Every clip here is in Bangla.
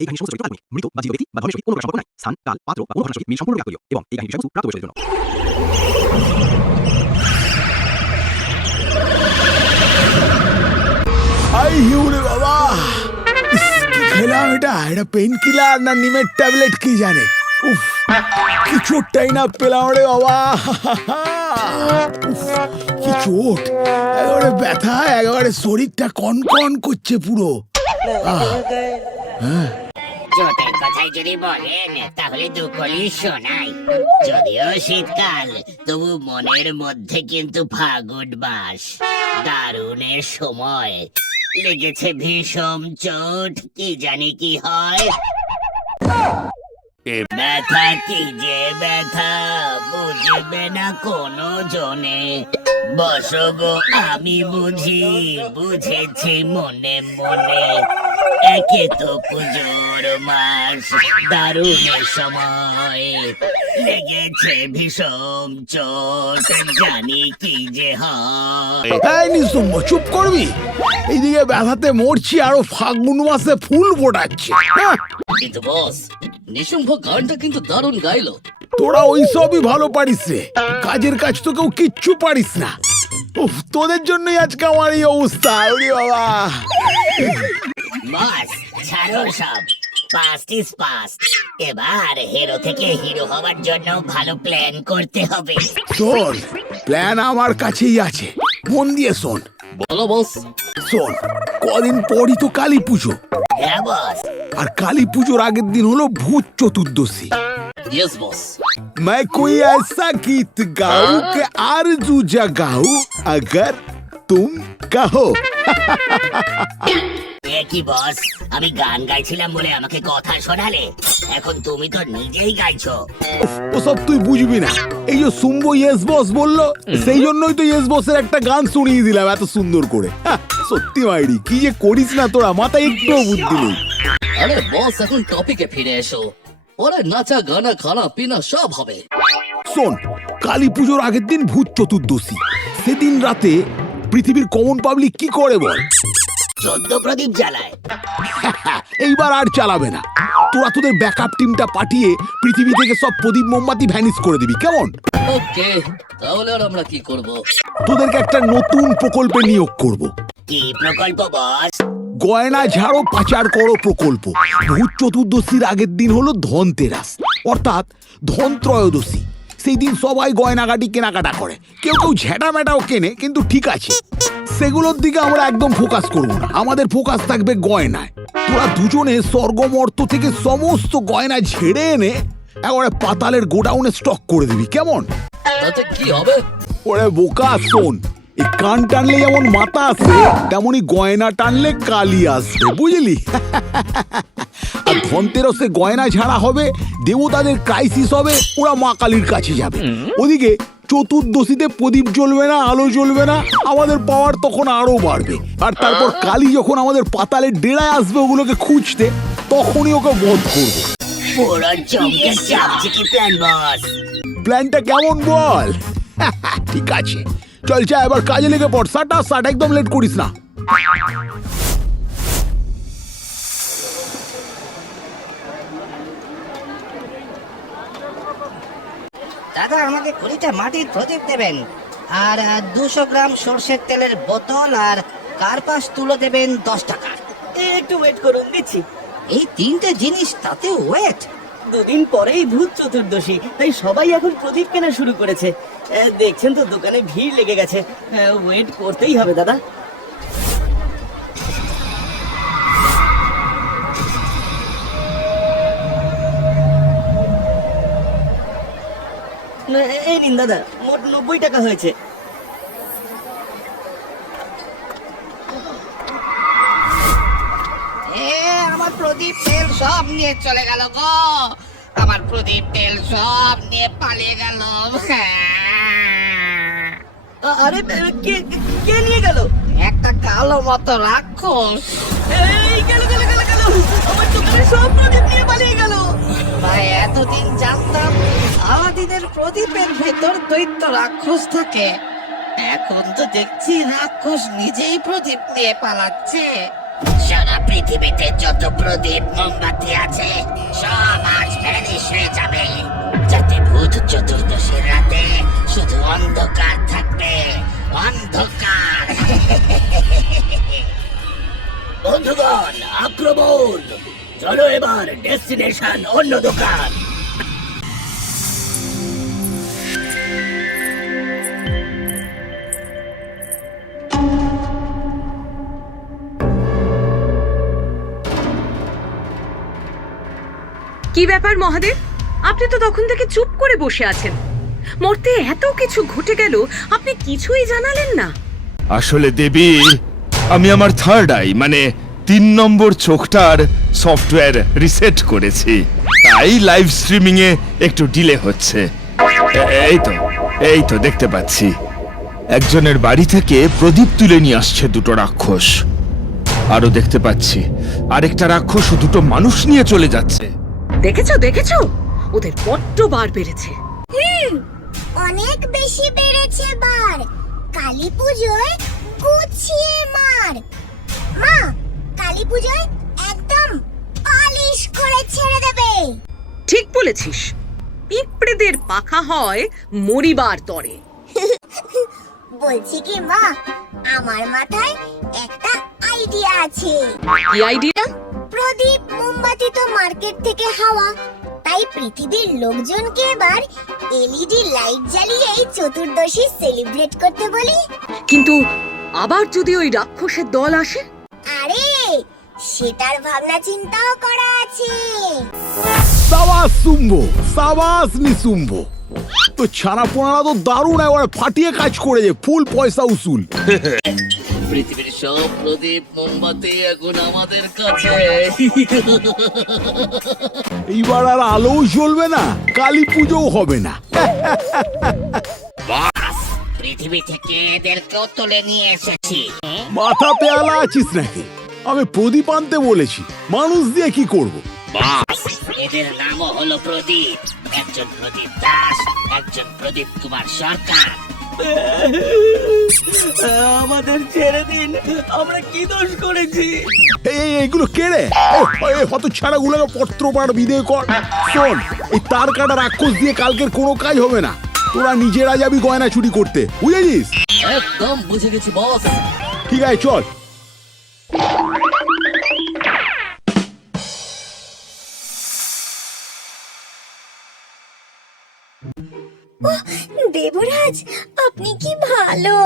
এই কাহিনীর সমস্ত চরিত্র কাল্পনিক, মৃত বা জীবিত ব্যক্তি বা ধর্মের সহিত কোনো প্রকার সম্পর্ক নাই। স্থান, কাল, পাত্র বা কোনো ঘটনার সহিত মিল সম্পূর্ণরূপে আত্মীয় এবং এই কাহিনীর বিষয়বস্তু প্রাপ্তবয়স্কদের জন্য। আই হিউরে বাবা, কি খেলাম এটা? এটা পেইন কিলার না নিমের ট্যাবলেট কি জানে? উফ, কি চোটটাই না পেলাম রে বাবা। উফ, কি চোট! একেবারে ব্যথা, একেবারে শরীরটা কনকন করছে পুরো। চোটের কথাই যদি বলেন তাহলে দুকলি শোনাই। যদিও শীতকাল, তবু মনের মধ্যে কিন্তু ফাগুন মাস। দারুণের সময় লেগেছে ভীষণ চোট, কি জানি কি হয়। ব্যথা কি যে ব্যথা, বুঝবে না কোনো জনে। বসো গো আমি বুঝি, বুঝেছি মনে মনে। একে তো পুজোর মাস, দারুণের সময় লেগেছে ভীষণ চোট, জানি কি যে হয়। এই নিঃসঙ্গ, চুপ করবি? এইদিকে ব্যথাতে মরছি, আরো ফাগুন মাসে ফুল ফোটাচ্ছে। কিন্তু বস, নিশুম্ভ গানটা কিন্তু দারুণ গাইলো। তোরা ওই সবই ভালো পারিস রে, কাজের কাজ তো কেউ কিচ্ছু পারিস না। উফ, তোদের জন্যই আজকে আমার এই অবস্থা। ওরে বাবা, বস ছাড়ো সব, পাস্ট ইজ পাস্ট। এবার হিরো থেকে হিরো হওয়ার জন্য ভালো প্ল্যান করতে হবে। শোন, প্ল্যান আমার কাছেই আছে, মন দিয়ে শোন। বলো বস। শোন, কদিন পরই তো কালী পুজো, হ্যাঁ বস। আর কালী পুজোর আগের দিন হলো ভূত চতুর্দশী। Yes boss. मैं कोई ऐसा गीत गाऊं कि आरज़ू जगाऊं अगर तुम कहो। এ কি বস, আমি গান গাইছিলাম বলে আমাকে কথা শোনালে? এখন তুমি তো নিজেই গাইছো। ওসব তুই বুঝবি না। এই যে শুনবো ইয়েস বস বললো, সেই জন্যই তো ইয়েস বসের একটা গান শুনিয়ে দিলাম এত সুন্দর করে। সত্যি মাইরি, কি যে করিস না তোরা, মাথায় একটু বুদ্ধি নেই। আরে বস, এখন টপিকে ফিরে এসো। ওরে নাচা গানা খানা পিনা সব হবে। শোন, কালী পুজোর আগের দিন ভূত চতুর্দশী। সেদিন রাতে পৃথিবীর কমন পাবলিক কি করে বল? 14 প্রদীপ জ্বালায়। এইবার আর চালাবে না। তোরা তোদের ব্যাকআপ টিমটা পাঠিয়ে পৃথিবী থেকে সব প্রদীপ মোমবাতি ভ্যানিশ করে দিবি, কেমন? ওকে, তাহলে আর আমরা কি করব? তোদেরকে একটা নতুন প্রকল্পে নিয়োগ করব। কি প্রকল্প বস? গয়না ঝাড়ো পাচার করো প্রকল্প। ভূত চতুর্দশীর আগের দিন হলো ধনতেরাস, অর্থাৎ ধন ত্রয়োদশী। সেই দিন সবাই গয়নাগাটি কেনাকাটা করে, কেউ কেউ ঝেঁটা মেটাও কেনে, কিন্তু ঠিক আছে, সেগুলোর দিকে আমরা একদম ফোকাস করব না। আমাদের ফোকাস থাকবে গয়নায়। তোরা দুজনে স্বর্গমর্ত থেকে সমস্ত গয়না ঝেড়ে এনে একেবারে পাতালের গোডাউনে স্টক করে দিবি, কেমন? তাতে কি হবে? ওরে বোকা, শোন, এই কান টানলে যেমন মাথা আসে, তেমনি গয়না টানলে কালি আসবে, বুঝলি? আর ধনতেরসে গয়না ঝাড়া হবে, দেবতাদের ক্রাইসিস হবে, ওরা মা কালীর কাছে যাবে। ওদিকে চতুর্দশীতে প্রদীপ জ্বলবে না, আলো জ্বলবে না, আমাদের পাওয়ার তখন আরো বাড়বে। আর তারপর কালী যখন আমাদের পাতালের ডেরায় আসবে ওগুলোকে খুঁজতে, তখনই ওকে বধ করবো। পুরো চমকে চাপচিকি প্ল্যান বস। প্ল্যানটা কেমন বল? ঠিক আছে, চল যা, এবার কাজে লেগে পড়। সাটা সাট, একদম লেট করিস না। দাদা, আমাকে 20টা মাটির প্রদীপ দেবেন, আর 200 গ্রাম সর্ষের তেলের বোতল, আর কার্পাস তুলো দেবেন 10 টাকা। একটু ওয়েট করুন, দিচ্ছি। এই 3টে জিনিস, তাতে ওয়েট? 2 দিন পরেই ভূত চতুর্দশী, তাই সবাই এখন প্রদীপ কেনা শুরু করেছে। দেখছেন তো দোকানে ভিড় লেগে গেছে। ওয়েট করতেই হবে দাদা। এই নিন দাদা, মোট 90 টাকা হয়েছে। আমার প্রদীপ তেল সব নিয়ে চলে গেল গো। আমার প্রদীপ তেল সব নিয়ে পালিয়ে গেল। আরে কে কে নিয়ে গেল? একটা কালো মতো রাক্ষস। এই গেল গেল গেল গেল, আমার দোকানে সব প্রদীপ নিয়ে পালিয়ে গেল। ভাই, এতদিন জানতাম আলাদিনের প্রদীপের ভেতর দৈত্য রাক্ষস থাকে, এখন তো দেখছি রাক্ষস নিজেই প্রদীপ নিয়ে পালাচ্ছে। শোনো পৃথিবীতে যত প্রদীপ মোমবাতি আছে সব আজ ভ্যানিশ হয়ে যাবে, যাতে ভূত চতুর্দশীর রাতে শুধু অন্ধকার থাকবে, অন্ধকার। বন্ধুগণ, আক্রমণ! চলো এবার ডেস্টিনেশন অন্য দোকান। কি ব্যাপার মহাদেব, আপনি তো তখন থেকে চুপ করে বসে আছেন। মর্তে এত কিছু ঘটে গেল, আপনি কিছুই জানালেন না। আসলে দেবী, আমি আমার থার্ড আই মানে 3 নম্বর চোখটার সফটওয়্যার রিসেট করেছি, তাই লাইভ স্ট্রিমিং এ একটু ডিলে হচ্ছে। এই তো দেখতে পাচ্ছি একজনের বাড়ি থেকে প্রদীপ তুলে নিয়ে আসছে 2টো রাক্ষস। আরো দেখতে পাচ্ছি আরেকটা রাক্ষস 2টো মানুষ নিয়ে চলে যাচ্ছে। দেখেছো ওদের বড্ড বার বেড়েছে। অনেক বেশি বেড়েছে বার। কালী পুজোয় গুছিয়ে মার। মা, কালী পুজোয় একদম পালিশ করে ছেড়ে দেবে। ঠিক বলেছিস, পিঁপড়েদের পাখা হয় মরিবার তরে। বলছি কি মা, আমার মাথায় একটা আইডিয়া আছে। কি আইডিয়া? প্রদীপ মোমবাতি তো মার্কেট থেকে হাওয়া, তাই পৃথিবীর লোকজনকে এবার এলইডি লাইট জ্বালিয়ে চতুর্দশী সেলিব্রেট করতে বলি। কিন্তু আবার যদি ওই রাক্ষসের দল আসে? আরে, সেটার ভাবনা চিন্তাও করা আছে। সাবাস শুম্ভো, সাবাস নিশুম্ভো। তো ছানা পোনারা তো দারুণ একবার ফাটিয়ে কাজ করেছে, ফুল পয়সা উসুল। পৃথিবীর সব প্রদীপ মোমবাতি এখন আমাদের কাছে। এইবার আর আলোও জ্বলবে না, কালী পুজোও হবে না। বাস, পৃথিবী থেকে এদেরকেও তুলে নিয়ে এসেছি। মাথাতে আলা আছিস নাকি? আমি প্রদীপ আনতে বলেছি, মানুষ দিয়ে কি করব? বাস, এদের নামও হলো প্রদীপ। একজন প্রদীপ দাস, একজন প্রদীপ কুমার সরকার। আমাদের ছেড়ে দিন, আমরা কি দোষ করেছি? এইগুলো কেড়ে হত ছাড়া গুলোকে পত্র পাঠ বিদেয় কর। শোন, এই তার কাটা রাক্ষস দিয়ে কালকের কোনো কাজ হবে না। তোরা নিজেরা যাবি গয়না চুরি করতে, বুঝেছিস? একদম বুঝে গেছি বস। ঠিক আছে, চল। দেবরাজ, আপনি কি ভালো।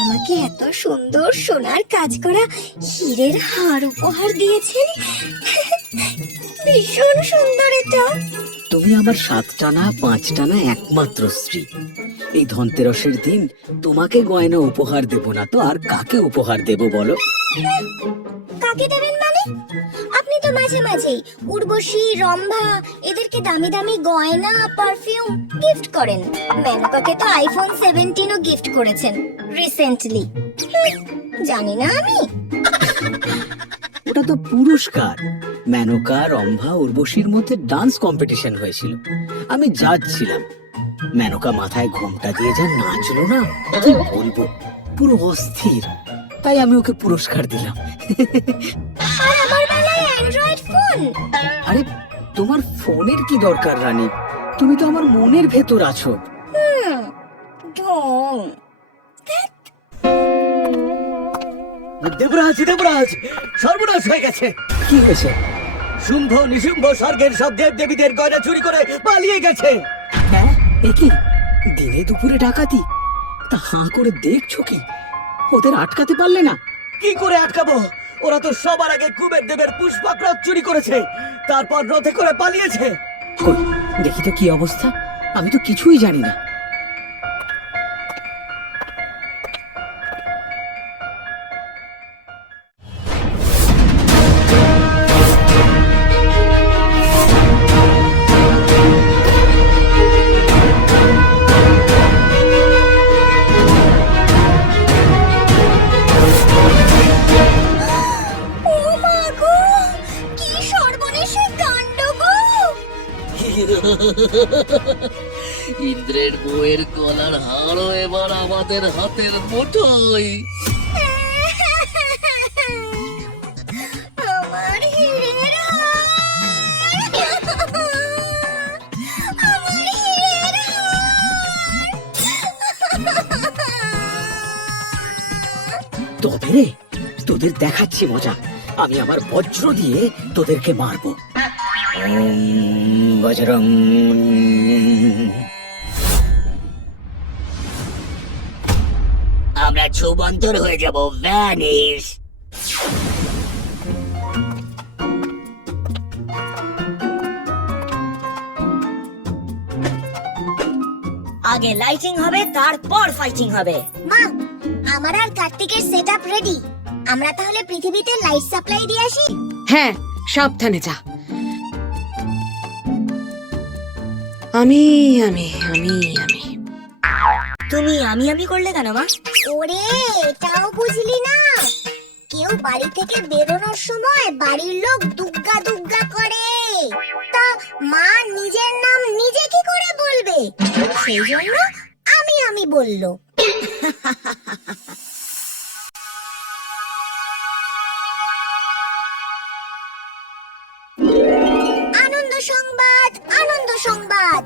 আমাকে এত সুন্দর সোনার কাজ করা হীরের হার উপহার দিয়েছেন। ভীষণ সুন্দর এটা। তুমি আমার 7 টানা 5 টানা একমাত্র স্ত্রী। এই ধনতেরসের দিন তোমাকে গয়না উপহার দেব না তো আর কাকে উপহার দেব বলো? কাকে দেবেন মানে? আপনি তো মাঝে মাঝেই উর্বশী, রম্ভা এদেরকে দামি দামি গয়না, পারফিউম গিফট করেন। মেনকাকে তো আইফোন 17ও গিফট করেছেন রিসেন্টলি। জানি না আমি। ওটা তো পুরস্কার। মেনকা, রম্ভা, উর্বশীর মধ্যে ডান্স কম্পিটিশন হয়েছিল, আমি জাজ ছিলাম। মেনকা মাথায় ঘোমটা দিয়ে যা নাচলো না, কি বলবো, পুরো অস্থির। তাই আমি ওকে পুরস্কার দিলাম। আর আমার বেলায় অ্যান্ড্রয়েড ফোন। আরে, তোমার ফোনের কি দরকার রানী? তুমি তো আমার মনের ভেতর আছো। ঢং। দেবরাজ, সর্বনাশ হয়ে গেছে। কি হয়েছে? শুম্ভ নিশুম্ভ স্বর্গের সব দেব দেবীদের গয়না চুরি করে পালিয়ে গেছে। হ্যাঁ, এ কি দিনে দুপুরে ডাকাতি? তা হাঁ করে দেখছো কি? ওদের আটকাতে পারলে না? কি করে আটকাবো? ওরা তো সবার আগে কুবের দেবের পুষ্পক রথ চুরি করেছে, তারপর রথে করে পালিয়েছে। কই দেখি তো কি অবস্থা, আমি তো কিছুই জানি না। ও মা গো, কি সর্বনেশে কাণ্ড গো। ইন্দ্রের বউয়ের গলার হারও এবার আমাদের হাতের মুঠোয়। রে, তোদের দেখাচ্ছি মজা। আমি আমার বজ্র দিয়ে তোদেরকে মারবো। বজরং। আমরা ছুবন্তর হয়ে যাব, ভ্যানিশ। আগে লাইটিং হবে, তারপর ফাইটিং হবে। মা, আমার আর কার্তিকের সেটআপ রেডি। আমরা তাহলে পৃথিবীতে লাইট সাপ্লাই দিয়ে আসি। হ্যাঁ, সাবধানে যা। আমি আমি আমি আমি তুমি আমি করলে কেন মা? ওরে, এটাও বুঝলি না? কেউ বাড়ি থেকে বেরোনোর সময় বাড়ির লোক দুগ্গা দুগ্গা করে, তা মা নিজের নাম নিজে কি করে বলবে? সেই জন্য আমি বললো। আনন্দ সংবাদ, আনন্দ সংবাদ!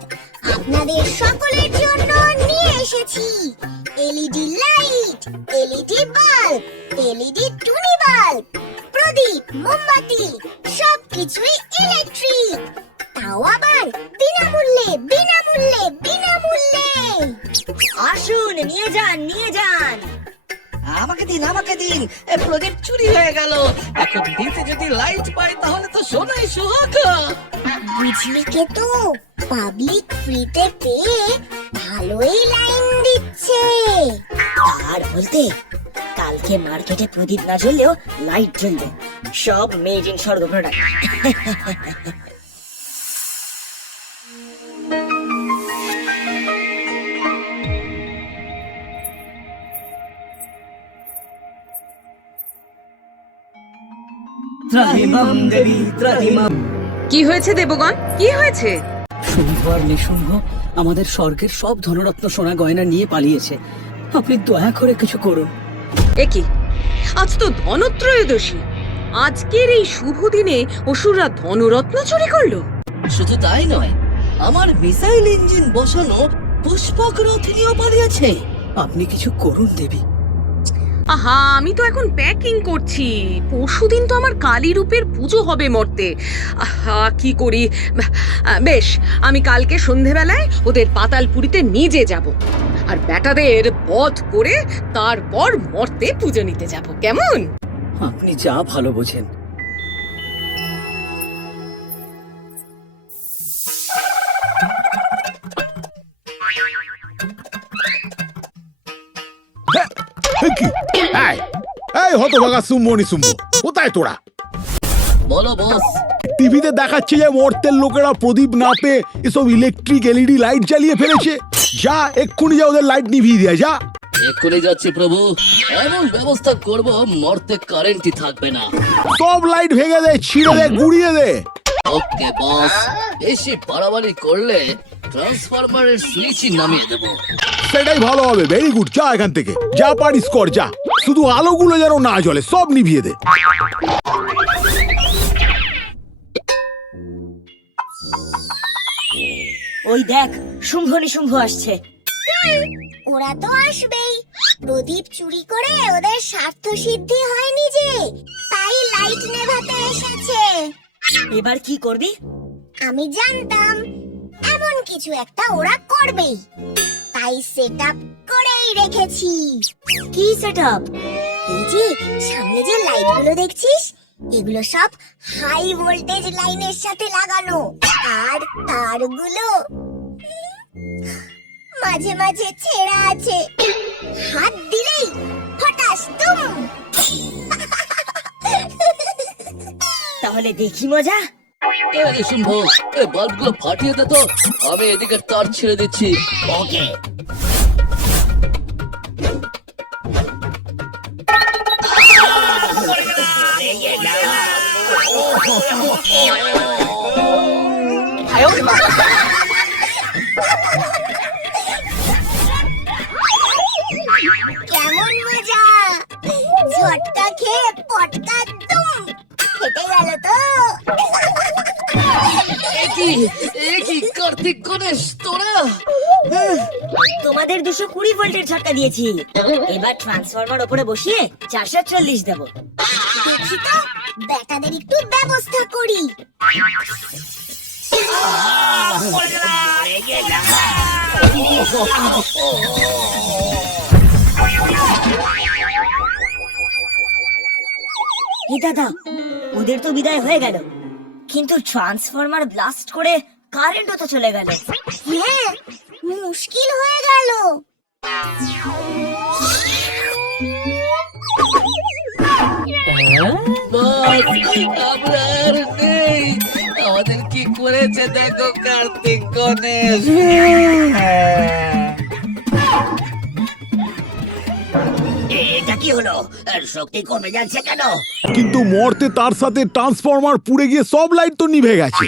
আপনাদের সকলের জন্য নিয়ে এসেছি LED light, LED bulb, LED টুনি বাল্ব, প্রদীপ, মোমবাতি, সবকিছুই ইলেকট্রিক, তাও আবার বিনামূল্যে, বিনামূল্যে, বিনামূল্যে। আসুন, নিয়ে যান, নিয়ে যান। আমাকে দিন, প্রদীপ চুরি হয়ে গেল। এখন দিতে যদি লাইট পাই তাহলে তো সোনাই সোহাগা। বুঝলি কে তো, পাবলিক ফ্রিতে পেয়ে ভালোই লাইন দিচ্ছে। আর বলতে, কালকে মার্কেটে প্রদীপ না জ্বললেও লাইট জ্বলবে, সব মেড ইন স্বর্গ প্রোডাক্ট। ত্রাহিমাম দেবী, ত্রাহিমাম। কি হয়েছে দেবগণ, কি হয়েছে? শুম্ভ আর নিশুম্ভ আমাদের স্বর্গের সব ধনরত্ন সোনা গয়না নিয়ে পালিয়েছে। আপনি দয়া করে কিছু করুন। একি, আজ তো ধনত্রয়োদশী। আজকের এই শুভ দিনে অসুররা ধনরত্ন চুরি করলো? শুধু তাই নয়, আমার মিসাইল ইঞ্জিন বসানো পুষ্পক রথ নিয়েও পালিয়েছে। আপনি কিছু করুন দেবী। আহা, আমি তো এখন প্যাকিং করছি। পরশুদিন তো আমার কালী রূপের পুজো হবে মর্তে। আহা, কি করি? বেশ, আমি কালকে সন্ধেবেলায় ওদের পাতালপুরীতে নিজে যাব, আর বেটাদের বধ করে তারপর মর্তে পুজো নিতে যাব। কেমন? আপনি যা ভালো বোঝেন। কি? এই হতভাগা শুম্ভ নিশুম্ভ, কোথায় তোরা? বলো বস। টিভিতে দেখাচ্ছে যে মর্তের লোকেরা প্রদীপ না পেয়ে এসব ইলেকট্রিক এলইডি লাইট জ্বালিয়ে ফেলেছে। যা, এক্ষুনি যা ওদের লাইট নিভিয়ে দেয়া যা। এক্ষুনি যাচ্ছি প্রভু। এমন ব্যবস্থা করব মর্তে কারেন্টই থাকবে না। সব লাইট ভেঙে দে, ছিঁড়ে দে, গুড়িয়ে দে। ওকে বস। বেশি বাড়াবাড়ি করলে ট্রান্সফরমারের সুইচই নামিয়ে দেবো। সেটাই ভালো হবে। ভেরি গুড, যা এখান থেকে, যা পারিস কর, যা। শুধু আলোগুলো যেন না জ্বলে, সব নিভিয়ে দে। ওই দেখ, শুম্ভ নিশুম্ভ আসছে। ওরা তো আসবেই। প্রদীপ চুরি করে ওদের স্বার্থ সিদ্ধি হয়নি যে, তাই লাইট নেভাতে এসেছে। এবার কি করবি? আমি জানতাম এমন কিছু একটা ওরা করবেই, তাই সেটআপ করেই রেখেছি। কি সেটআপ? এই যে সামনে যে লাইটগুলো দেখছিস, এগুলো সব হাই ভোল্টেজ লাইনের সাথে লাগানো, আর তারগুলো মাঝে মাঝে ছেঁড়া আছে। হাত দিলেই ফটাস তুম। তাহলে দেখি মজা। শুম্ভ, এই বাল্বগুলো ফাটিয়ে দে তো, আমি এদিকে তার ছেড়ে দিচ্ছি। ওকে। কেমন মজা! ঝটকা খেয়ে পটকা তুম। ফেটে গেল তো। একই কার্তিক কার্তিক গণেশ তোরা তোমাদের 220 ভোল্টের ঝটকা দিয়েছি, এবার ট্রান্সফরমার উপরে বসিয়ে 440 দেব। দেখি তো বেটাদের একটু ব্যবস্থা করি। হে দাদা, ওদের তো বিদায় হয়ে গেল, কিন্তু ট্রান্সফরমার ব্লাস্ট করে কারেন্টও তো চলে গেল। হ্যাঁ, মুশকিল হয়ে গেল। বস, আমরা আর নেই। আমাদের কি করেছে দেখো কার্তিক গণেশ। এটা কি হলো? শক্তি কমে যাচ্ছে কেন? কিন্তু মরতে তার সাথে ট্রান্সফরমার পুড়ে গিয়ে সব লাইট তো নিভে গেছে।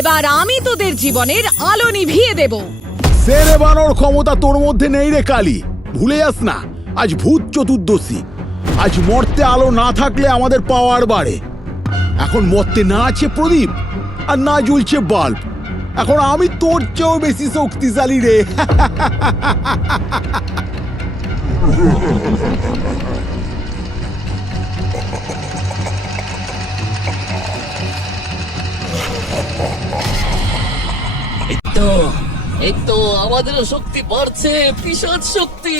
এবার আমি তোদের জীবনের আলো নিভিয়ে দেব। সেরে বানোর ক্ষমতা তোর মধ্যে নেই রে কালী, ভুলে যাস না আজ ভূত চতুর্দশী। আজ মর্তে আলো না থাকলে আমাদের পাওয়ার বাড়ে। এখন মর্তে না আছে প্রদীপ আর না জ্বলছে বাল্ব। এখন আমি তোর চেয়েও বেশি শক্তিশালী রে। এই তো আমাদেরও শক্তি বাড়ছে, পিশাচ শক্তি।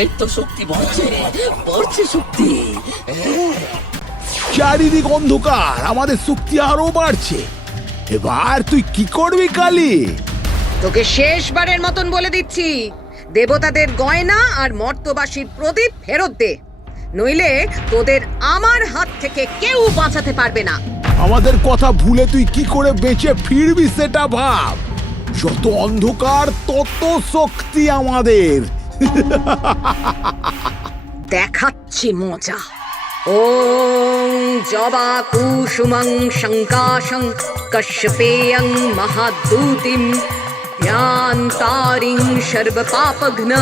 এই তো শক্তি বাড়ছে, বাড়ছে শক্তি। চারিদিক অন্ধকার, আমাদের শক্তি আরো বাড়ছে। এবার তুই কি করবি কালী? তোকে শেষবারের মতন বলে দিচ্ছি, দেবতাদের গয়না আর মর্তবাসীর প্রদীপ ফেরত দে, নইলে তোদের আমার হাত থেকে কেউ বাঁচাতে পারবে না। আমাদের কথা ভুলে তুই কি করে বেঁচে ফিরবি সেটা ভাব। যত অন্ধকার তত শক্তি আমাদের। দেখাচ্ছি মজা। ওম জবা কুসুমং শঙ্কাশং কশ্যপেয়ং মহাদূতিম জ্ঞানতারিং সর্বপাপঘ্ন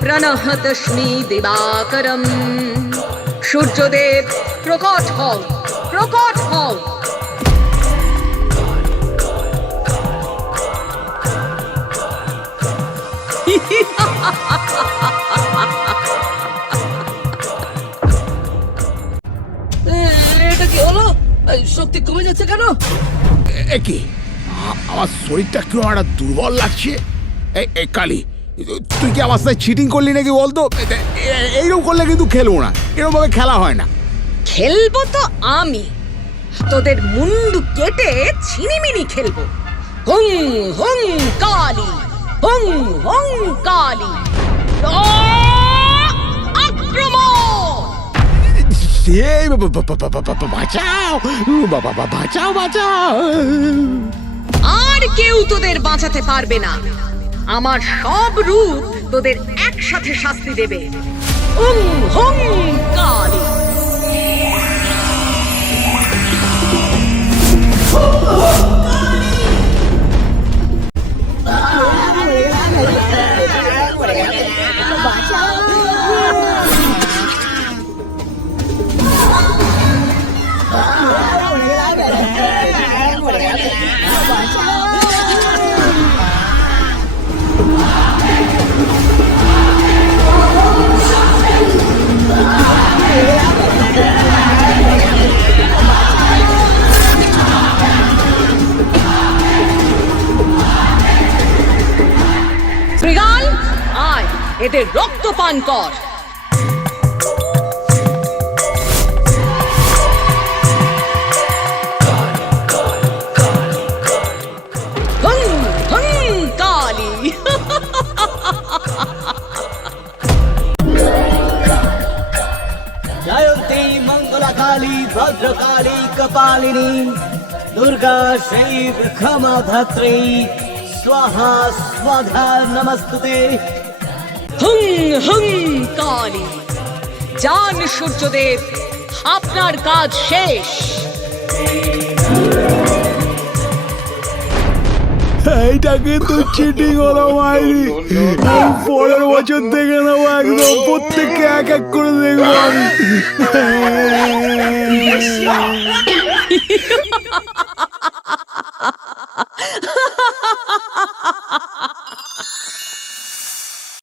প্রণহতস্মি দিবাকরম। সূর্যদেব প্রকট হও, প্রকট হও। এটা কি হলো? শক্তি কমে যাচ্ছে কেন? কি আমার শরীরটা কেউ একটা দুর্বল লাগছে। এই কালী, তুই কি আমার সাথে চিটিং করলি নাকি বলতো? এইরকম করলে কিন্তু খেলবো না, এরকম ভাবে খেলা হয় না। খেলবো তো আমি, তোদের মুন্ডু কেটে ছিনিমিনি খেলবো। হুং হুং কালী, হুং হুং কালী, আক্রমণ! বাঁচাও বাঁচাও বাঁচাও। আর কেউ তোদের বাঁচাতে পারবে না। আমার সব রূপ তোদের একসাথে শাস্তি দেবে। হুং হুং কালী। মৃগাল, আয় এদের রক্ত পান কর। হুং হুং কালী। জয়ন্তী মঙ্গলা কালী ভদ্রকালী কপালিনী দুর্গা শৈব ক্ষমা ধাত্রী स्वाहा स्वाधा नमस्ते। হুং হুং কালী। যান সূর্যদেব, আপনার কাজ শেষ। এইটা কিন্তু চিটিং হলো মাইরি। পরের বছর দেখে নেবো, একদম প্রত্যেককে এক এক করে দেখবো আমি।